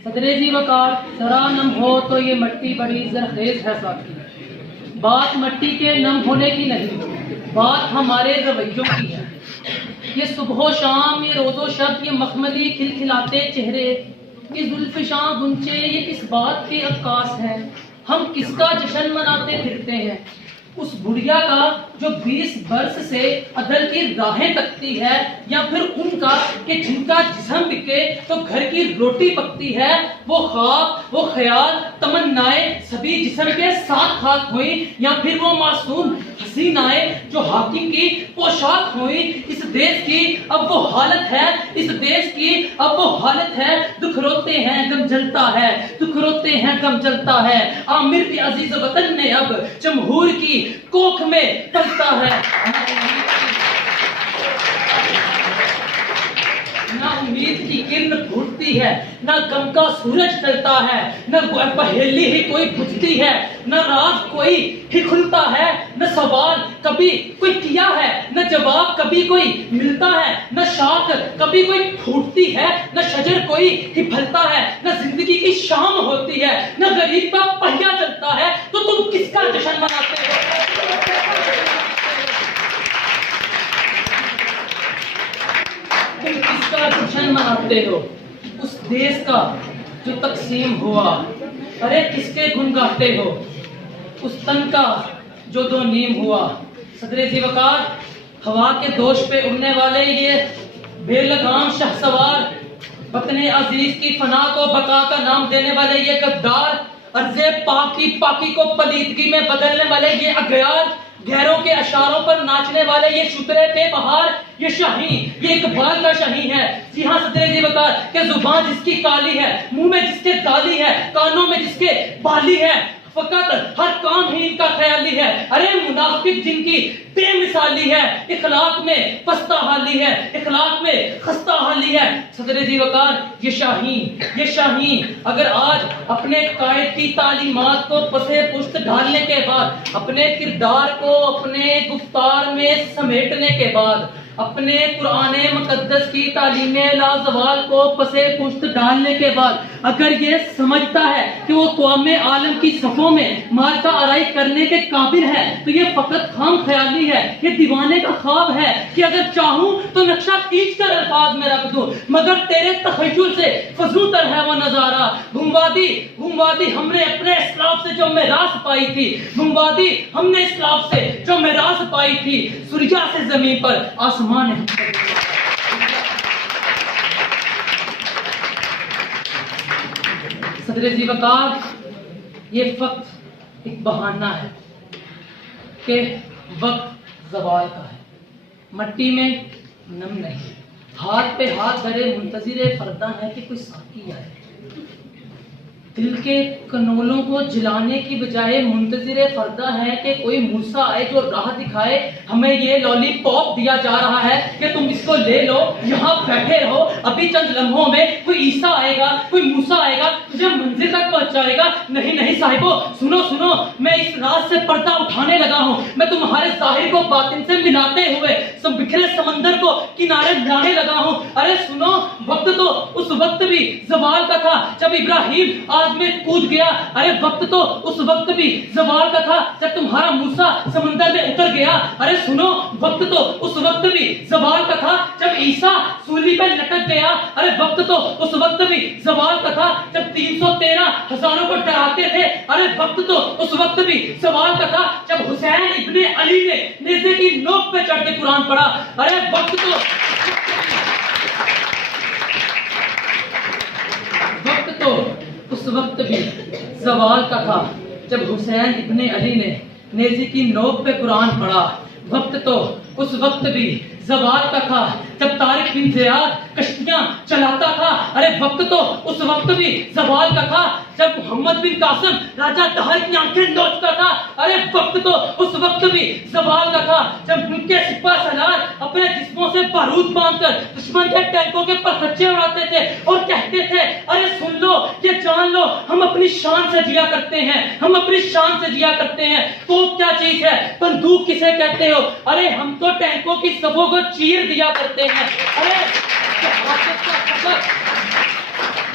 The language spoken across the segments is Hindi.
सदरे जी वकार जरा नम हो तो ये मट्टी बड़ी जरखेज है साथी। बात मट्टी के नम होने की नहीं, बात हमारे रवैयों की है। ये सुबह शाम, ये रोजो शब, ये मखमली खिलखिलाते चेहरे, ये जुल्फशां गुंचे, ये किस बात के अक्कास है। हम किसका जश्न मनाते फिरते हैं? उस बुढ़िया का जो 20 वर्ष से अदल की राहें तकती है, या फिर उनका कि जिनका जिस्म बिके तो घर की रोटी पकती है। वो ख्वाब, वो ख्याल, तमन्नाएं सभी जिस्म के साथ खाक हुई, या फिर वो मासूम हसीनाएं जो हाकिम की पोशाक हुई। इस देश की अब वो हालत है, इस देश की अब वो हालत है। दुख रोते हैं गम जलता है, दुख रोते हैं गम जलता है। आमिर भी अजीज वतन ने अब जमहूर की कोख में पलता है। ना उम्मीद की किरण फूटती है, ना गम का सूरज ढलता है, न पहेली ही कोई बुझती है, न राज कोई ही खुलता है, न सवाल कभी कोई किया है, न जवाब कभी कोई मिलता है, न शाख कभी कोई फूटती है, न शजर कोई ही फलता है, न जिंदगी की शाम होती है, न गरीब का पहिया चलता है। तो तुम किसका जश्न मनाते हो? तुम किसका जश्न मनाते हो? उस देश का जो तकसीम हुआ, अरे किसके गुण गाते हो? उस तन का जो दो नीम हुआ। सदरे जी वकार, हवा के दोष पे उड़ने वाले ये बेलगाम शहसवार, वतने अजीज की फना को बका का नाम देने वाले ये गद्दार, अर्ज़े पाकी को पलीदगी में बदलने वाले ये अगयार, गैरों के अशारों पर नाचने वाले ये शुतरे पे बहार, ये शाहीन, ये इकबाल का शाहीन है। जी हाँ सदरे जी वकार, के जुबान जिसकी काली है, मुंह में जिसके दाली है, कानों में जिसके बाली है, फकत हर काम ही इनका ख्याली है। अरे मुनाफिक जिनकी बेमिसाली है, इखलाक में पस्ता हाली है, इखलाक में खस्ता हाली है। सदरे जी वकार, ये शाहीन अगर आज अपने कायद की तालीमात को पसे पुश्त ढालने के बाद, अपने किरदार को अपने गुफ्तार में समेटने के बाद, अपने कुराने मुकद्दस की तालीमे लाजवाल को पसे पुश्त डालने के बाद, अगर ये समझता है कि वो कौमे आलम की सफों में मार्का आराई करने के काबिल है, तो ये फकत खाम ख्याली है, ये दीवाने का ख्वाब है कि अगर चाहूं तो नक्शा खींच कर अल्फाज में रख दूं, मगर तेरे तखय्युल से फजूतर है वो नजारा। गुमवादी हमने अपने इस्लाफ से जो मिरास पाई थी, गुमवादी हमने इस्लाफ से जो मिरास पाई थी, सूर्या से जमीन पर आसमान है। सदरे जी वकार, ये वक्त एक बहाना है कि वक्त जवाल का है। मट्टी में नम नहीं, हाथ पे हाथ धरे मुंतजिर फरदा है कि कोई साकी आए। दिल के कनोलों को जलाने की बजाय मुंतजिर फरदा है कि कोई मूसा आए जो राह दिखाए। हमें ये लॉलीपॉप दिया जा रहा है कि तुम इसको ले लो, यहाँ बैठे रहो, अभी चंद लम्हों में कोई ईसा आएगा, कोई मूसा आएगा, तुझे मंजिल तक पहुंचाएगा। नहीं साहिबो, सुनो, मैं इस रात से पर्दा उठाने लगा हूँ। मैं तुम्हारे जाहिर को बातिन से मिलाते हुए सब बिखरे समंदर को किनारे लाने लगा हूँ। अरे सुनो, वक्त तो उस वक्त भी जवाल का था जब इब्राहिम आग में कूद गया। अरे वक्त तो उस वक्त भी जवाल का था जब तुम्हारा मूसा समंदर में उतर गया। अरे सुनो, वक्त तो उस वक्त भी जवाल का था जब ईसा सूली पे लटक गया। अरे वक्त तो उस वक्त भी जवाल का था जब 313 हजारों को डराते थे। अरे वक्त तो उस वक्त भी जवाल का था जब हुसैन इब्ने अली ने नेज़े की नोक पे चढ़ के कुरान पढ़ा। अरे वक्त तो उस वक्त भी जवाल का था जब हुसैन इब्ने अली ने नेज़े की नोक पे कुरान पढ़ा। वक्त तो उस वक्त भी जवाल का था जब तारिक बिन ज़ियाद कश्तियां चलाता था। अरे वक्त तो उस वक्त भी जवाल का था जब मोहम्मद बिन कासिम राजा दहर की आंखें नोचता था। अरे वक्त तो उस वक्त भी जवाल का था जब उनके सिपा सलार अपने जिस्मों से बारूद बांधकर दुश्मन के टैंकों के परखच्चे उड़ाते थे और कहते थे, अरे सुन लो, ये जान लो, हम अपनी शान से जिया करते हैं, हम अपनी शान से जिया करते हैं। तो क्या चीज है? बंदूक किसे कहते हो? अरे हम तो टैंकों की सफों को चीर दिया करते हैं। अरे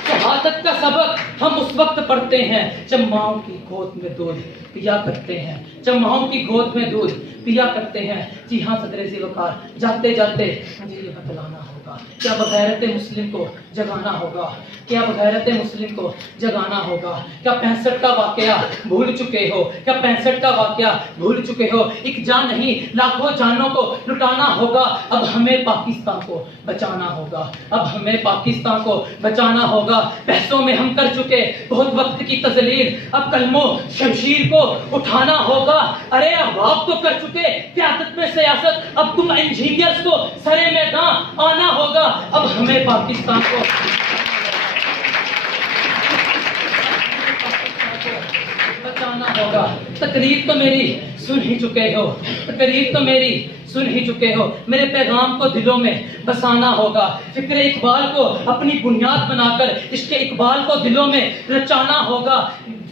शहादत का सबक हम उस वक्त पढ़ते हैं जब माओ की गोद में दूध पिया करते हैं, जब माओ की गोद में दूध पिया करते हैं। जी हाँ सदर ज़िलवकार, जाते जाते मुझे ये बतलाना होगा, क्या बगैरत मुस्लिम को जगाना होगा, क्या बगैरत मुस्लिम को जगाना होगा। क्या 65 का वाकया भूल चुके हो, क्या 65 का वाकया भूल चुके हो। एक जान नहीं लाखों जानों को लुटाना होगा। अब हमें पाकिस्तान को बचाना होगा, अब हमें पाकिस्तान को बचाना होगा। बहसों में हम कर चुके बहुत वक्त की तजलील, अब कलमों शमशीर को उठाना होगा। अरे अहबाब तो कर चुके क़यादत में सियासत, अब तुम इंजीनियर्स को सरे मैदान आना होगा। अब हमें पाकिस्तान को बचाना होगा। तकरीर तो मेरी सुन ही चुके हो, तकरीर तो मेरी सुन ही चुके हो। मेरे पैगाम को दिलों में बसाना होगा। फिक्र इकबाल को अपनी बुनियाद बनाकर इसके इकबाल को दिलों में रचाना होगा।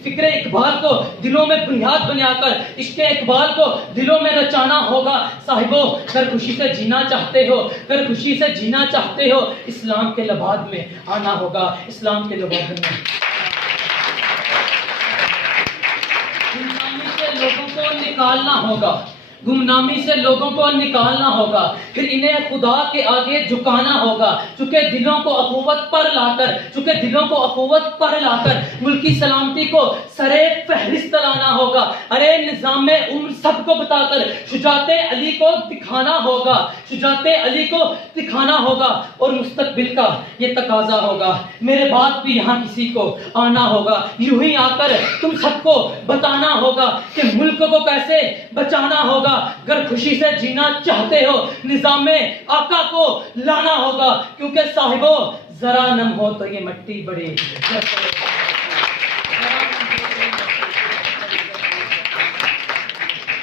फिक्र इकबाल को दिलों में बुनियाद बनाकर इसके इकबाल को दिलों में रचाना होगा। साहिबो अगर खुशी से जीना चाहते हो, अगर खुशी से जीना चाहते हो, इस्लाम के लबाद में आना होगा, इस्लाम के लबाद में। गुमनामी से लोगों को निकालना होगा, गुमनामी से लोगों को निकालना होगा, फिर इन्हें खुदा के आगे झुकाना होगा। चुके दिलों को अखुवत पर लाकर, चुके दिलों को अखुवत पर लाकर मुल्की सलामती को सरे फहरिस्त लाना होगा। अरे निज़ाम उम्र सबको बताकर शुजाते अली को दिखाना होगा, शुजाते अली को दिखाना होगा। और मुस्तकबिल का ये तकाजा होगा, मेरे बाद भी यहाँ किसी को आना होगा। यूं ही आकर तुम सबको बताना होगा कि मुल्क को कैसे बचाना होगा। अगर खुशी से जीना चाहते हो, निजाम आका को लाना होगा, क्योंकि साहिबो जरा नम हो तो ये मट्टी बड़ी